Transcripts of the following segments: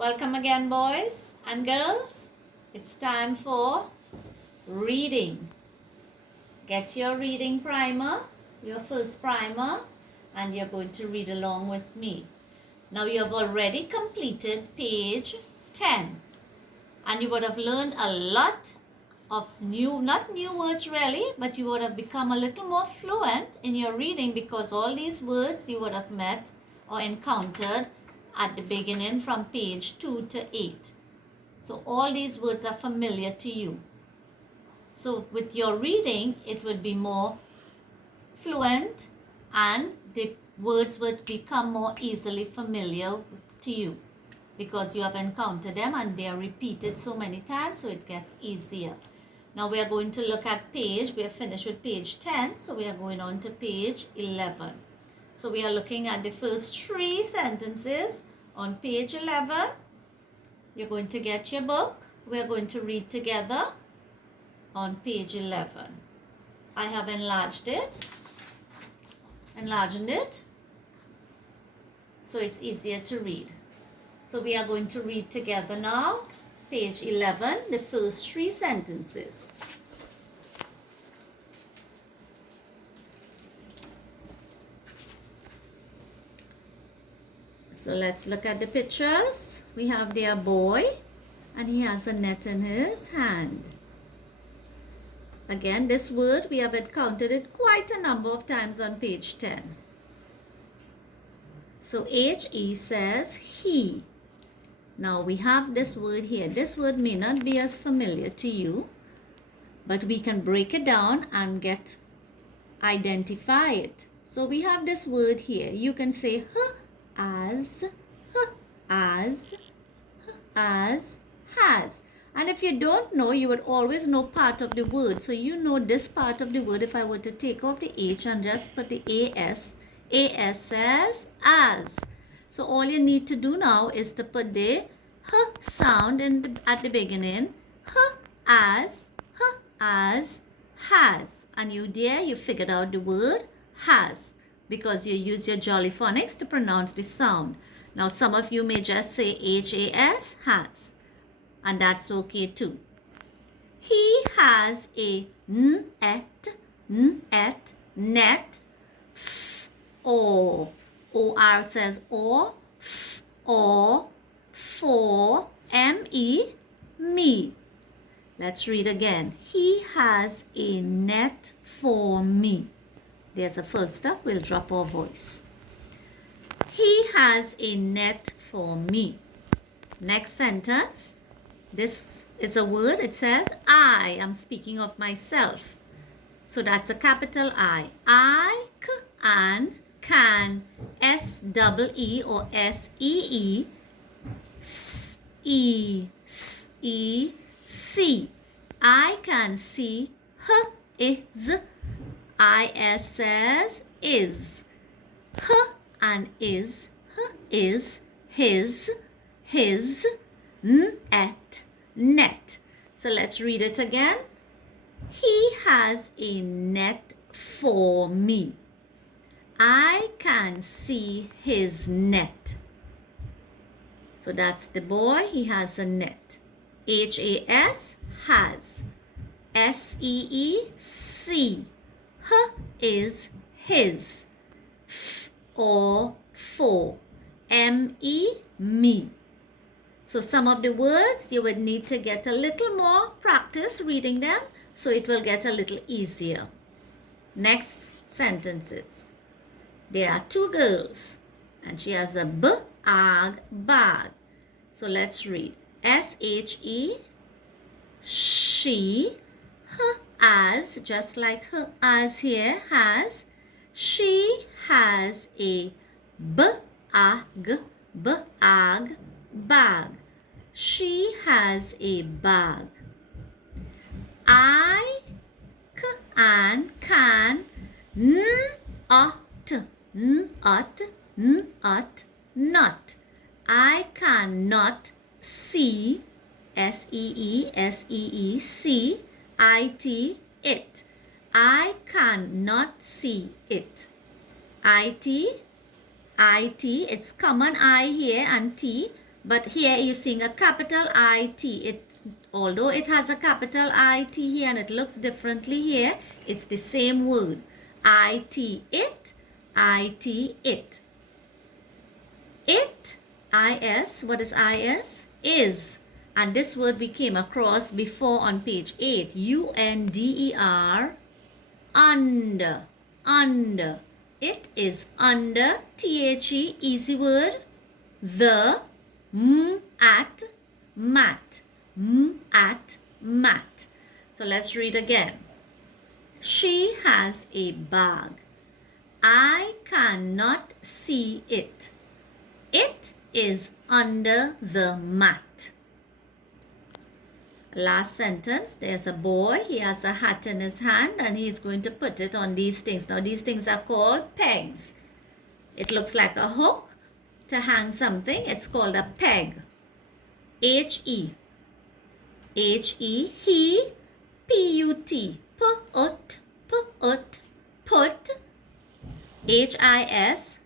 Welcome again, boys and girls. It's time for reading. Get your reading primer, your first primer, and you're going to read along with me. Now, you have already completed page 10, and you would have learned a lot of not new words really, but you would have become a little more fluent in your reading because all these words you would have met or encountered at the beginning from page 2 to 8. So all these words are familiar to you. So with your reading, it would be more fluent and the words would become more easily familiar to you because you have encountered them and they are repeated so many times, so it gets easier. Now we are going to look at we are finished with page 10, so we are going on to page 11. So we are looking at the first 3 sentences on page 11. You're going to get your book. We are going to read together on page 11. I have enlarged it, so it's easier to read. So we are going to read together now, page 11, the first 3 sentences. So let's look at the pictures. We have there a boy and he has a net in his hand. Again, this word we have encountered it quite a number of times on page 10. So HE says he. Now we have this word here. This word may not be as familiar to you, but we can break it down and identify it. So we have this word here. You can say as, has. And if you don't know, you would always know part of the word. So you know this part of the word. If I were to take off the H and just put the AS says as. So all you need to do now is to put the sound at the beginning. As, has. And you figured out the word has because you use your jolly phonics to pronounce the sound. Now some of you may just say HAS, has. And that's okay too. He has a net, or says or, for, me. Let's read again. He has a net for me. There's a full stop. We'll drop our voice. He has a net for me. Next sentence. This is a word. It says I am speaking of myself. So that's a capital I. I can SEE or SEE see. I can see is. IS says is. And is his, net. So let's read it again. He has a net for me. I can see his net. So that's the boy. He has a net. HAS, has. SEE, see. Is his. Or for. Me. So some of the words you would need to get a little more practice reading them so it will get a little easier. Next sentences. There are 2 girls and she has a bag. So let's read. SHE, she, as, just like her as here, has. She has a bag. She has a bag. I can not. I cannot see see it. I cannot see it. It's common I here and T, But here you're seeing a capital IT. Although it has a capital IT here and it looks differently here, it's the same word. IT, it, IT, it. It, is, what is is? Is. And this word we came across before on page 8. UNDER, under, under. It is under, THE, easy word. The, at, mat, at, mat. So let's read again. She has a bag. I cannot see it. It is under the mat. Last sentence, there's a boy. He has a hat in his hand and he's going to put it on these things. Now these things are called pegs. It looks like a hook to hang something. It's called a peg. He, P-U-T, put, put. H-I-S,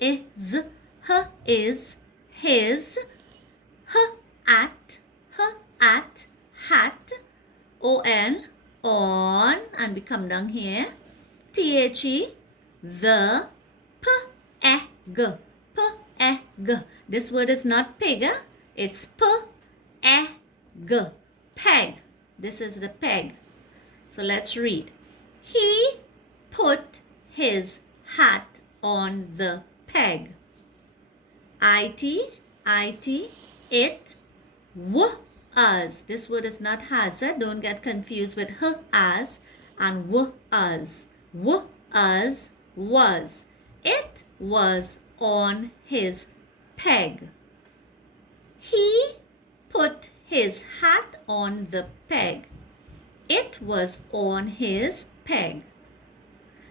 is, is, his. At, hat. O-N, on, and we come down here. T-H-E, the, p-e-g. This word is not pig, it's p-e-g. Peg. This is the peg. So let's read. He put his hat on the peg. IT, it, was. This word is not has. Don't get confused with as and was. Was. It was on his peg. He put his hat on the peg. It was on his peg.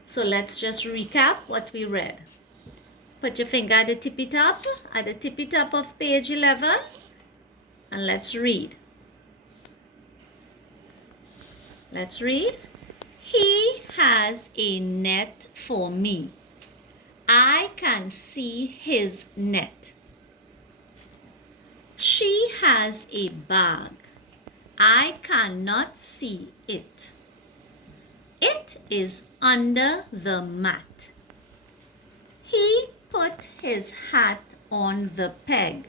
So let's just recap what we read. Put your finger at the tippy top of page 11, and let's read. Let's read. He has a net for me. I can see his net. She has a bag. I cannot see it. It is under the mat. He put his hat on the peg.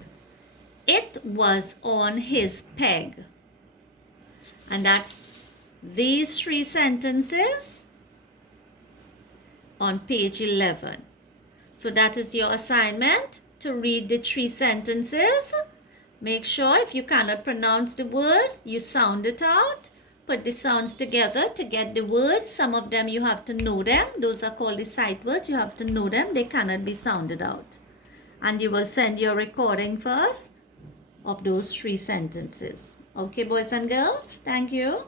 It was on his peg. And that's these 3 sentences on page 11. So that is your assignment, to read the 3 sentences. Make sure if you cannot pronounce the word, you sound it out. Put the sounds together to get the words. Some of them you have to know them. Those are called the sight words. You have to know them. They cannot be sounded out. And you will send your recording first of those 3 sentences. Okay, boys and girls? Thank you.